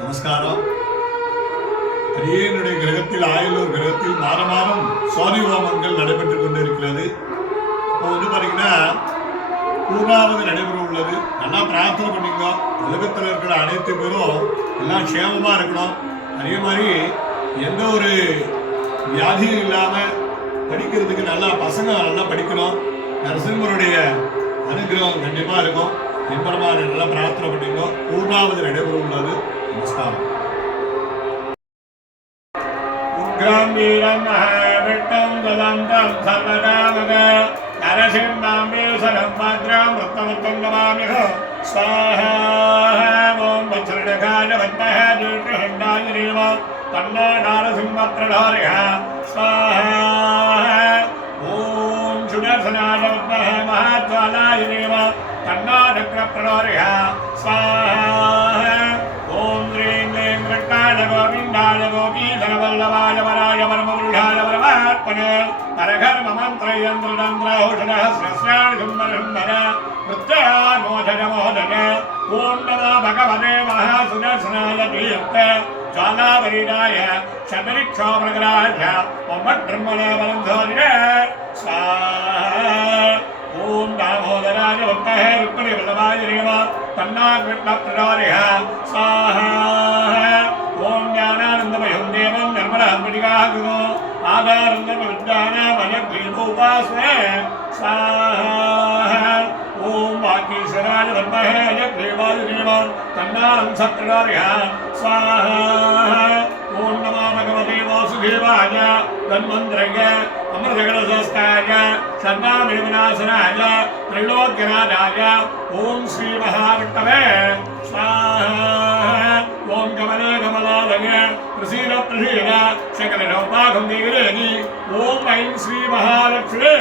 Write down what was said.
நமஸ்காரம். அடியேனுடைய கிரகத்தில் ஆயுளூர் கிரகத்தில் மாதம் சுவாதி ஹோமங்கள் நடைபெற்றுக் கொண்டிருக்கிறது. இப்போ பார்த்தீங்கன்னா பூர்ணாவது நடைபெற உள்ளது. நல்லா பிரார்த்தனை பண்ணிங்க. உலகத்தில் இருக்கிற அனைத்து பேரும் எல்லாம் க்ஷேமமாக இருக்கணும். அதே மாதிரி எந்த ஒரு வியாதியும் இல்லாமல் படிக்கிறதுக்கு நல்லா பசங்க நல்லா படிக்கணும். நரசிம்மருடைய அனுகிரகம் கண்டிப்பாக இருக்கும். என்பரமாக நல்லா பிரார்த்தனை பண்ணிங்க. பூர்ணாவது நடைபெற உள்ளது. நமஸ்காரம். உக்ரம் வீரம் மகாவிட்டம் கதந்தம் சர்வதாமக நரசிம்மாம்பேசரம் பாத்ராம் ரத்னமுத்தம் நமாமிஹ ஸ்வாஹா. ஓம் வத்சரடகாய வத்மஹ தீர்க்கஹண்டாய தேவ தன்னோ நாரசிம்மப்ரதாரய ஸ்வாஹா. ஓம் சுதர்சனாய வத்மஹ மகாஜ்வாலாய தேவ தன்னோ சக்ரப்ரதாரய ஸ்வாஹா. ஓம் ஸ்ரீம் க்ளீம் கிருஷ்ணாய கோவிந்தாய கோபீதரவல்லவாய வராய பரமபுருஷாய பரமாத்மனே பரகர்ம மந்திரயந்திரதந்திரௌஷதः ஸ்ரஸ்ராணி சும்மரம்பர மிருத்யாமோதய மோதய. ஓம் நமோ பகவதே மகாசுதர்சனாய தீர்த்த ஜாலாவரீடாய சபரிக்ஷோபரகராய ஓமட்ரம்மணே பரந்தோரிய ஸ்வாஹா. ஓம் தாமோதராய வக்தஹ ருக்மிணி வல்லவாய தேவ தன்னாக்ருஷ்ணப்ரதாரய ஸ்வாஹா. ஓம் ஞானானந்தமயம் தேவம் நிர்மலாம்பிகாகுதோ ஆதாரந்தம வித்யானாமயக்ரீபோபாஸ்மே ஸ்வாஹா. ஓம் வாக்கீஸ்வராய வர்மஹ யக்ரீவாய தேவ தன்னாம்சப்ரதாரய ஸ்வாஹா. ஓம் நமோ பகவதே வாசுதேவாய தன்வந்திரய அமிர்தகலசஸ்தாய சர்வாமே விநாசனாய த்ரைலோக்யநாதாய ஓம் ஸ்ரீ மகாவிஷ்ணவே ஸ்வாஹா. ஓம் கமலே கமலாலய பிரசீத பிரசீத சகல ரௌபாகம் தேவரேகி. ஓம் ஐம் ஸ்ரீ மகாலக்ஷ்மி